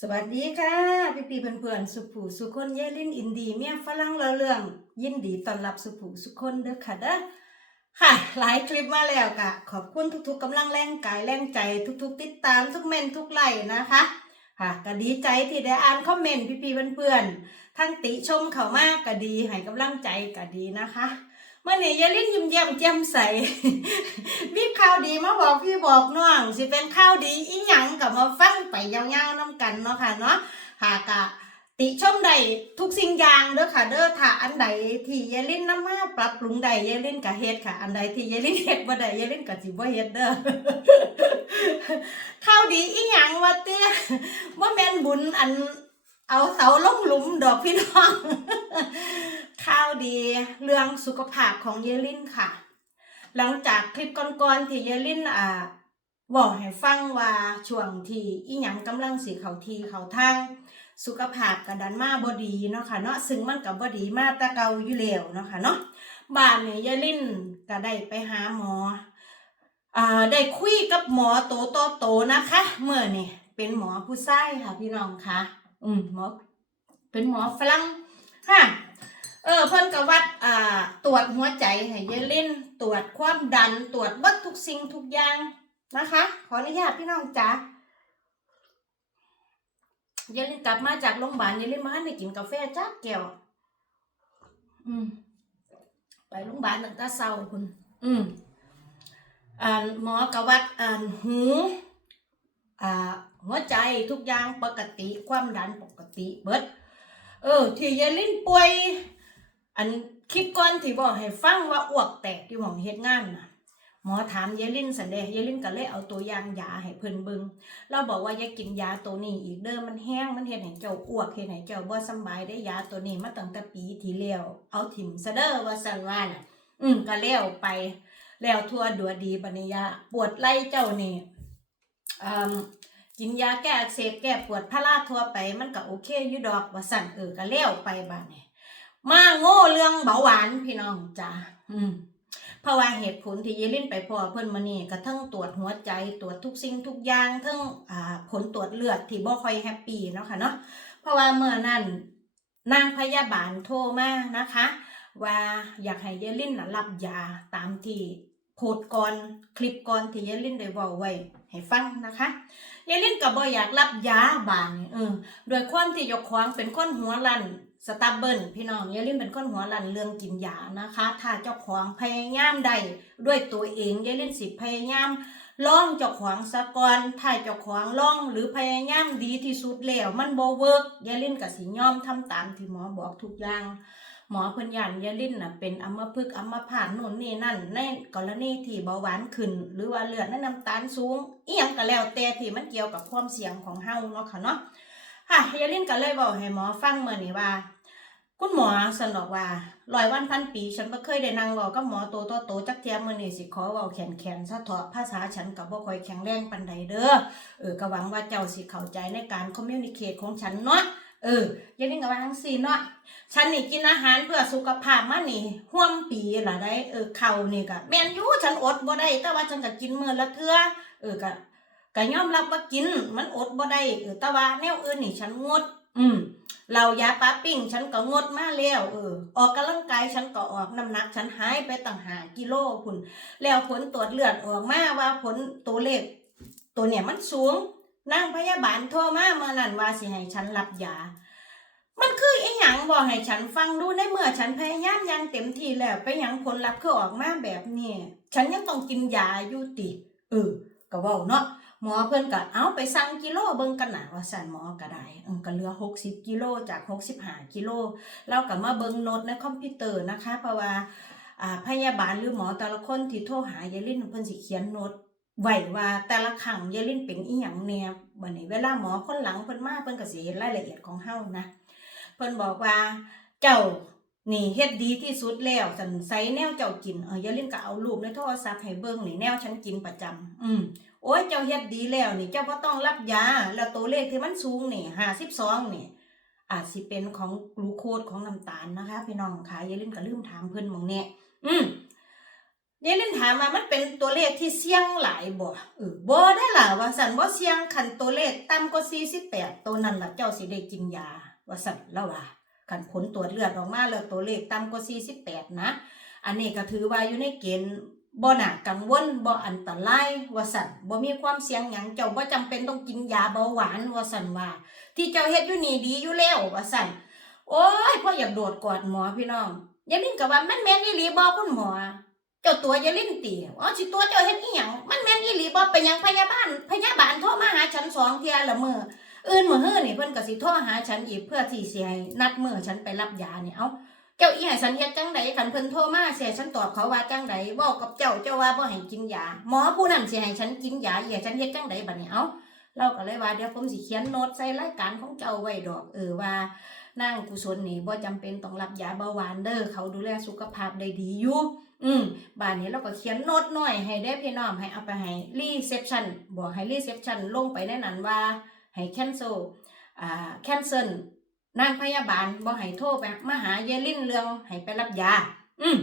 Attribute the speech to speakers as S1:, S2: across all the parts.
S1: สวัสดีค่ะพี่ปีเพื่อนๆสุผูสุคนเยลินอินดีเมียฝรั่งเลอเรื่อง ยินดีต้อนรับสุผูสุคนเด้อค่ะเด้อค่ะ หลายคลิปมาแล้วกะขอบคุณทุกๆกำลังแรงกายแรงใจทุกๆ ติดตามทุกเมนทุกไลค์นะคะค่ะก็ดีใจที่ได้อ่านคอมเมนต์พี่ๆเพื่อนๆทั้งติชมเขามากก็ดีให้กำลังใจก็ดีนะคะ มื่อนี้เยลินยิ้มแย้มแจ่มใส มีข่าวดีมาบอกพี่บอกน้องสิเป็นข่าวดีอีหยังกับมาฟังไปยาวๆน้ำกันเนาะค่ะเนาะค่ะกะติชมใดทุกสิ่งอย่างเด้อค่ะ เด้อถ้าอันใดที่เยลินน้ำมาปรับปรุงใดเยลินก็เฮ็ดค่ะ อันใดที่เยลินเฮ็ดบ่ได้เยลินก็สิบ่เฮ็ดเด้อข่าวดีอีหยังวะเตี้ยบ่าแม่นบุญอันเอาเสาลงหลุมดอกพี่น้อง ข่าวดีเรื่องสุขภาพของเยลินค่ะ หลังจากคลิปก่อนๆที่เยลินอ่าบอกให้ฟังว่าช่วงที่อีหยังกำลังสีเขาทีเขาทางสุขภาพกระดันมาบอดีเนาะค่ะเนาะซึ่งมันกับบอดีมาตะเกาอยู่แล้วเนาะค่ะเนาะบ้านเนี่ยเยลินก็ได้ไปหาหมออ่าได้คุยกับหมอโตโตโตนะคะเมื่อนี่เป็นหมอผู้ชายค่ะพี่น้องค่ะ อืมหมอเป็นหมอฝรั่งค่ะ ตรวจหัวใจให้ยายลินตรวจความดันตรวจเบัดทุกสิ่งทุกอย่างนะคะ ขออนุญาตพี่น้องจ๋ายายลินกลับมาจากโรงพยาบาลยายลินมาให้ได้กินกาแฟจ้าแก้วอืมไปโรงพยาบาลตั้งแต่เช้าคุณอืมอ่าหมอกวัดอ่าหูอ่าหัวใจทุกอย่างปกติความดันปกติเบิดเออที่ยายลินป่วยอัน คลิปก่อนที่บอกให้ฟังว่าอ้วกแตกที่หมองเฮ็ดงานน่ะหมอถามยายลินสันเดยายลินก็เลยเอาตัวอย่างยาให้เพิ่นเบิงเราบอกว่าอย่ากินยาตัวนี้อีกเด้อมันแห้งมันเฮ็ดให้เจ้าอ้วกเฮ็ดให้เจ้าบ่สำบายได้ยาตัวนี้มาตั้งแต่ปีที่แล้วเอาถิ่มซะเด้อว่าซั่นว่าน่ะ อืมก็แล้วไปแล้วทั่วดัวดีบัดนี้ยาปวดไหล่เจ้านี่อืมกินยาแก้อักเสบแก้ปวดพาราทั่วไปมันก็โอเคอยู่ดอกว่าซั่นเออก็แล้วไปบัดนี้ มาโง่เรื่องเบาหวานพี่น้องจ้าอืมเพราะว่าเหตุผลที่เยลินไปพอเพิ่อนมานี่ก็ทั้งตรวจหัวใจตรวจทุกสิ่งทุกอย่างทั้งอ่าผลตรวจเลือดที่บ่ค่อยแฮปปี้เนาะค่ะเนาะเพราะว่าเมื่อนั้นนางพยาบาลโทรมานะคะ ว่าอยากให้เยลินรับยาตามที่โพสต์ก่อนคลิปก่อนที่เยลินได้เว้าไว้ให้ฟังนะคะเยลินก็บ่อยากรับยาบานเออโดยความที่ยกควางเป็นคนหัวลัน สตับเบิลพี่น้องอย่าลืมเป็นคนหัวลันเรื่องกินยานะคะ ถ้าเจ้าของพยายามใดด้วยตัวเองอย่าลืมสิพยายามล่องเจ้าของสะกอนถ้าเจ้าของล่องหรือพยายามดีที่สุดแล้วมันบ่เวิร์กอย่าลืมกับสิยอมทำตามที่หมอบอกทุกอย่าง หมอเพิ่นยันยาลินน่ะเป็นอัมพฤกษ์อัมพาตโน่นนี่นั่นในกรณีที่เบาหวานขึ้น หรือว่าเลือดในน้ำตาลสูงอีหยังก็แล้วแต่ที่มันเกี่ยวกับความเสี่ยงของเฮาเนาะค่ะเนาะค่ะยาลินก็เลยบอกให้หมอฟังเมื่อนี้ว่า คุณหมอสนบอกว่าร้อยวันพันปี ฉันบ่เคยได้นั่งเว้ากับหมอโตโตโตจักเทียมื้อนี้สิขอเว้าแขนแขนๆซะเถาะภาษาฉันก็บ่ค่อยแข็งแรงปานใดเด้อเออก็หวังว่าเจ้าสิเข้าใจในการคอมมิวนิเคตของฉันเนาะเออยาลินก็ว่าจังซี่เนาะฉันนี่กินอาหารเพื่อสุขภาพมานี่ห่วมปีละได้เออเข้านี่ก็แม่นอยู่ฉันอดบ่ได้แต่ว่าฉันก็กินมื้อละเทื่อเออก็ก็ยอมรับว่ากินมันอดบ่ได้เออแต่ว่าแนวอื่นนี่ฉันงด อืมเรายาป้าปิ้งฉันก็งดมาแล้วเออออกกำลังกายฉันก็ออกน้ำหนัก ฉันหายไปตั้งหากิโลพุ่นแล้วผลตรวจเลือดออกมาว่าผลตัวเลข ตัวเนี่ยมันสูงนางพยาบาลโทรมาเมื่อนั้นว่าสิให้ฉันรับยา มันคือไอีหยังบอกให้ฉันฟังดูในเมื่อฉันพยายามยังเต็มที่แล้วไปหยังผลลัพธ์คือออกมาแบบนี้ฉันยังต้องกินยาอยู่ติเออก็ว้าเนาะ มอเพิ่นก็เอาไปสั่งกิโลเบิ่งกันหนาว่าสั่นหมอก็ได้เออก็เหลือ 60 กิโลจาก 65 กิโลแล้วก็มาเบิ่งโน้ตในคอมพิวเตอร์นะคะ เพราะว่าพยาบาลหรือหมอแต่ละคนที่โทรหายายลินเพิ่นสิเขียนโน้ตไว้ว่าแต่ละครั้งยายลินเป็นอีหยังแหน่บัดนี้เวลาหมอคนหลังเพิ่นมาเพิ่นก็สิเห็นรายละเอียดของเฮานะเพิ่นบอกว่าเจ้านี่เฮ็ดดีที่สุดแล้วสันไซแนวเจ้ากินเออยายลินก็เอารูปในโทรศัพท์ให้เบิ่งนี่แนวฉันกินประจำอืม โอ้ยเจ้าเฮ็ดดีแล้วนี่เจ้าบ่ต้องรับยา แล้วตัวเลขที่มันสูงนี่52นี่อาจสิเป็นของกลูโคสของน้ำตาลนะคะพี่น้องค่ะอย่าลืมก็ลืมถามเพิ่นมองเนี่ยอืมยายลินถามว่ามันเป็นตัวเลขที่เสี่ยงหลายบ่เออบ่ได้ล่ะว่าสันบ่เสี่ยงคันตัวเลขต่ำกว่า48ตัวนั้นล่ะเจ้าสิได้กินยา ว่าสันแล้วว่าคันผลตรวจเลือดออกมาแล้วตัวเลขต่ำกว่า48นะ อันนี้ก็ถือว่าอยู่ในเกณฑ์ บ่น่ากังวลบ่อันตรายว่าสั่นบ่มีความเสี่ยงหยังเจ้าบ่จำเป็นต้องกินยาเบาหวานว่าสั่นว่า ที่เจ้าเฮ็ดอยู่นี่ดีอยู่แล้วว่าสั่นโอ้ยพ่ออยากโดดกอดหมอพี่น้องยายลินก็ว่ามันแม่นอีหลีบ่คุณหมอ เจ้าตัวยายลินตีอ๋อสิตัวเจ้าเฮ็ดอีหยังมันแม่นอีหลีบ่ไปยังพยาบาลพยาบาลโทรมาหาฉันสองเที่ยละมื้ออื่นมื้อฮื้อนี่เพิ่นก็สิโทรหาฉันอีกเพื่อที่สิให้นัดมื้อฉันไปรับยานี่เอ้า เจ้าอีให้ฉันเฮ็ดจังไดคันเพิ่นโทรมาเสียฉันตอบเขาว่าจังไดเว้ากับเจ้าเจ้าว่าบ่ให้กินยาหมอผู้นั้นสิให้ฉันกินยาอีให้ฉันเฮ็ดจังไดบัดนี้เอ้าเราก็เลยว่าเดี๋ยวผมสิเขียนโน้ตใส่รายการของเจ้าไว้ดอก เออว่านางกุศลนี่บ่จำเป็นต้องรับยาเบาหวานเด้อเขาดูแลสุขภาพได้ดีอยู่อืมบ้านนี้เราก็เขียนโน้ตหน่อยให้ได้พี่น้องให้เอาไปให้รีเซพชันบอกให้รีเซพชันลงไปในนั้นว่าให้แคนเซิลอ่าแคนเซิล นางพยาบาลบ่ให้โทรไปมาหายายลินเรื่องให้ไปรับยา อืม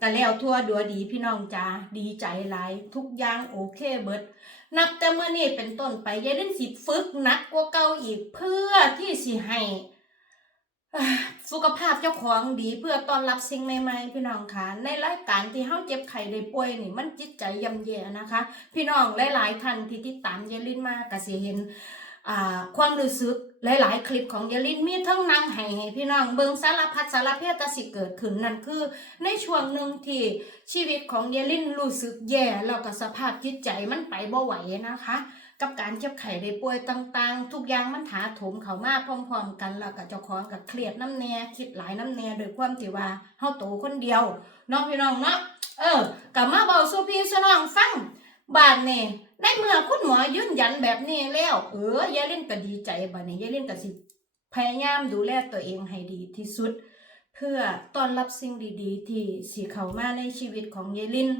S1: ก็แล้วทั่วดัวดีพี่น้องจ้าดีใจหลาย ทุกอย่างโอเคเบิด นับแต่เมื่อนี้เป็นต้นไปยายลิ่นสิฝึกหนักกว่าเก่าอีกเพื่อที่สิให้สุขภาพเจ้าของดีเพื่อต้อนรับสิ่งใหม่ๆ พี่น้องคะในรายการที่เฮาเจ็บไข้ได้ป่วยนี่มันจิตใจย่ำแย่นะคะ พี่น้องหลายๆท่านที่ติดตามยายลินมากก็สิเห็น ความรู้สึกหลาย ๆ คลิปของยาลินมีทั้งนางให้ให้พี่น้องเบิงสารพัดสารเพศแตสิเกิดขึ้นนั่นคือ ในช่วงหนึ่งที่ชีวิตของยาลินรู้สึกแย่แล้วก็สภาพจิตใจมันไปบ่ไหวนะคะ กับการเจ็บไข้ได้ป่วยต่าง ๆ ทุกอย่างมันถาโถมเข้ามาพร้อม ๆ กันแล้วก็เจ้าของก็เครียดน้ำแน่คิดหลายน้ำแน่โดยความที่ว่าเฮาโตคนเดียวน้องพี่น้องเนาะเออกลับมาเบาสู่พี่สู่น้องฟังบาดเนี่ ในเมื่อคุณหมอยืนยันแบบนี้แล้ว เออยายลินก็ดีใจบัดนี้ยายลินก็สิพยายามดูแลตัวเองให้ดีที่สุด เพื่อต้อนรับสิ่งดีๆ ที่สิเข้ามาในชีวิตของยายลิน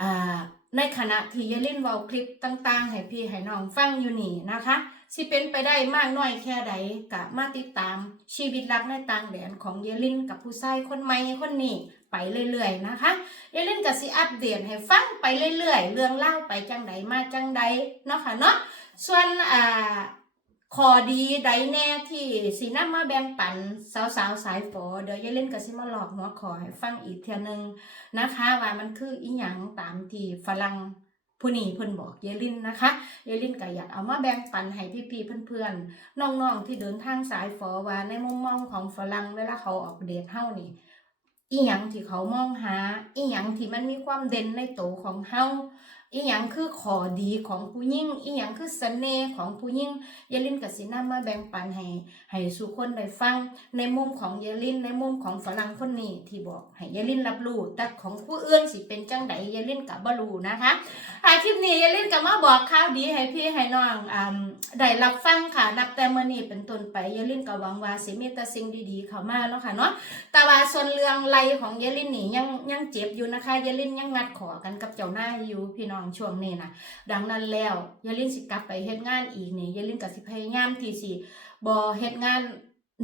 S1: อ่าในขณะที่ยายลินเว้าคลิปต่างๆ ให้พี่ให้น้องฟังอยู่นี่นะคะสิเป็นไปได้มากน้อยแค่ใดกะมาติดตามชีวิตรักในต่างแดนของเยลินกับผู้ชายคนใหม่คนนี้ไปเรื่อยๆนะคะ เยลินก็สิอัปเดตให้ฟังไปเรื่อยๆ เรื่องเล่าไปจังใดมาจังใดเนาะค่ะเนาะส่วนอ่าขอดีใดแน่ที่สีน้ำมาแบ่งปันสาวๆสายฝอเดี๋ยวเยลินก็สิมาหลอกหัวขอให้ฟังอีกเทียหนึงนะคะ ว่ามันคืออีหยังตามที่ฝรั่งผู้นี้เพิ่นบอกเยลินนะคะเยลินก็อยากเอามาแบ่งปันให้พี่ๆเพื่อนๆน้องๆที่เดินทางสายฝอว่าในมุมมองของฝรั่งเวลาเขาออกเดทเฮานี่ อีหยังที่เขามองหา อีหยังที่มันมีความเด่นในตัวของเฮา อีหยังคือข้อดีของผู้หญิงอีหยังคือเสน่ห์ของผู้หญิงเยลินกับสินำมาแบ่งปันให้ให้สู่คนได้ฟัง ในมุมของเยลินในมุมของฝรั่งคนนี้ที่บอกให้เยลินรับรู้แต่ของผู้อื่นสิเป็นจังใดเยลินกับบ่รู้นะคะอาคลิปนี้เยลินก็มาบอกข่าวดีให้พี่ให้น้องอ่าได้รับฟังค่ะนับแต่มื้อนี้เป็นต้นไปเยลินก็หวังว่าสิมีแต่สิ่งดีๆเข้ามาเนาะค่ะเนาะแต่ว่าส่วนเรื่องไลของเยลินนี่ยังยังเจ็บอยู่นะคะเยลินยังงัดขอกันกับเจ้าหน้าอยู่พี่น้องช่วงนี้นะดังนั้นแล้วเยลินสิกลับไปเฮ็ดงานอีกนี่เยลินก็สิพยายามที่สิบ่เฮ็ดงาน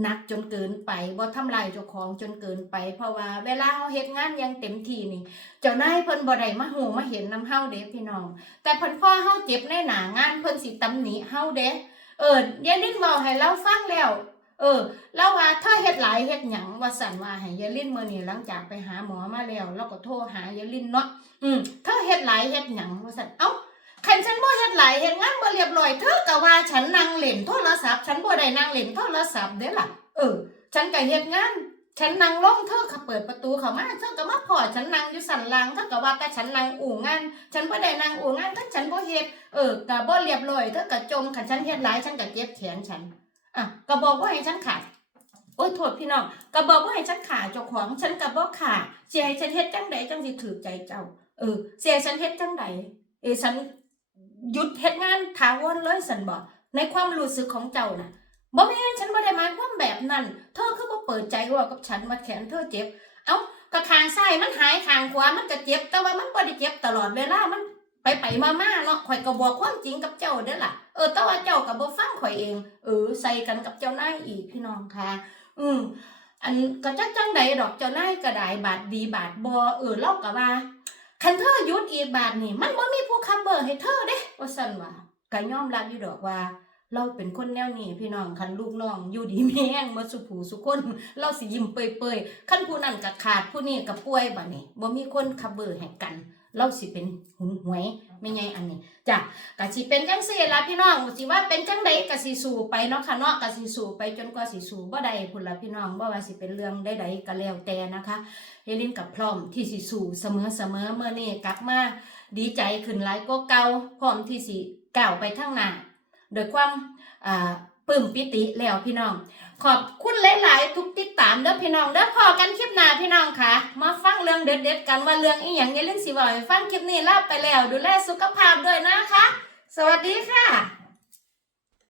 S1: หนักจนเกินไปบ่ทำลายเจ้าของจนเกินไป เพราะว่าเวลาเฮาเฮ็ดงานย่างเต็มที่นี่ เจ้านายเพิ่นบ่ได้มาหูมาเห็นนำเฮาเด้พี่น้อง แต่เพิ่นพ่อเฮาเจ็บในหน้างานเพิ่นสิตำหนิเฮาเด้เออยายลินเว้าให้เราฟังแล้ว เออ แล้วว่าถ้าเฮ็ดหลายเฮ็ดหยังว่าสั่นว่าให้ยายลินมื้อนี้หลังจากไปหาหมอมาแล้วเราก็โทรหายายลินเนาะอืมเธอเฮ็ดหลายเฮ็ดหยังว่าสั่นเอ้าคันฉันบ่เฮ็ดหลายเฮ็ดงานบ่เรียบร้อยเธอก็ว่าฉันนั่งเล่นโทรศัพท์ฉันบ่ได้นั่งเล่นโทรศัพท์เด้ล่ะเออ ฉันก็เฮ็ดงานฉันนั่งลงเธอก็เปิดประตูเข้ามาเธอก็มาพอฉันนั่งอยู่สันหลังเธอก็ว่าแต่ฉันนั่งอู่งาน ฉันบ่ได้นั่งอู่งานถ้าฉันบ่เฮ็ดเออก็บ่เรียบร้อยเธอก็จมคันฉันเฮ็ดหลายฉันก็เจ็บแขนฉัน อะก็บอกว่าให้ฉันขาดโอ้ยโทษพี่น้องก็บอกว่าให้ฉันขาเจ้าของฉันก็บอกขาเสียให้ฉันเฮ็ดจังใดจังสิถือใจเจ้า เออเสียฉันเฮ็ดจังใดเออฉันหยุดเฮ็ดงานถาวรเลยสันบอกในความรู้สึกของเจ้าน่ะบ่แม่นฉันบ่ได้หมายความแบบนั้น เธอคือบ่เปิดใจว่ากับฉันว่าแขนเธอเจ็บ เอ้าก็ข้างซ้มันหายขางขวามันก็เจ็บ แต่ว่ามันบ่ได้เจ็บตลอดเวลามัน ไปไปมามาๆเนาะข่อยก็บอกความจริงกับเจ้าเด้อล่ะเออแต่ว่าเจ้าก็บ่ฟังข่อยเอง เออ ใส่กันกับเจ้านายอีกพี่น้องค่ะ อืมอันก็จักจังใดดอกเจ้านายก็ได้บาทดีบาทบ่เออเราก็ว่าคันเธอยุดอีบาทนี่ มันบ่มีผู้คัมเบอร์ให้เธอเด้ว่าซั่นว่าก็ยอมรับอยู่ดอกว่า เราเป็นคนแนวนี้พี่น้องคันลูกน้องอยู่ดีมีแห้งมาสุผูสุคน เราสิยิ้มเปยๆคันผู้นั้นก็ขาดผู้นี้ก็ป่วยบัดนี้บ่มีคนคัมเบอร์ให้กัน เราสิเป็นหุนหวยไม่ไงอันนี้จ้ะก็สิเป็นจังซี่ละพี่น้องสิว่าเป็นจังใดก็สิสู้ไปเนาะค่ะเนาะก็สิสู้ไปจนกว่าสิสู้บ่ได้พุ่นละพี่น้องบ่ว่าสิเป็นเรื่องใดๆก็แล้วแต่นะคะเฮลินกับพร้อมที่สิสู่เสมอเสมอเมื่อนี้กลับมาดีใจขึ้นหลายก็เก่าพร้อมที่สิก้าวไปทางหน้าโดยความอ่า ปลื้มปิติแล้วพี่น้อง ขอบคุณหลายๆทุกติดตามเด้อพี่น้องเด้อพอกันคลิปหน้าพี่น้องค่ะ มาฟังเรื่องเด็ดๆกันว่าเรื่องอีหยังอย่าลืมสิบอกให้ฟังคลิปนี้ลาไปแล้ว ดูแลสุขภาพด้วยนะคะ สวัสดีค่ะ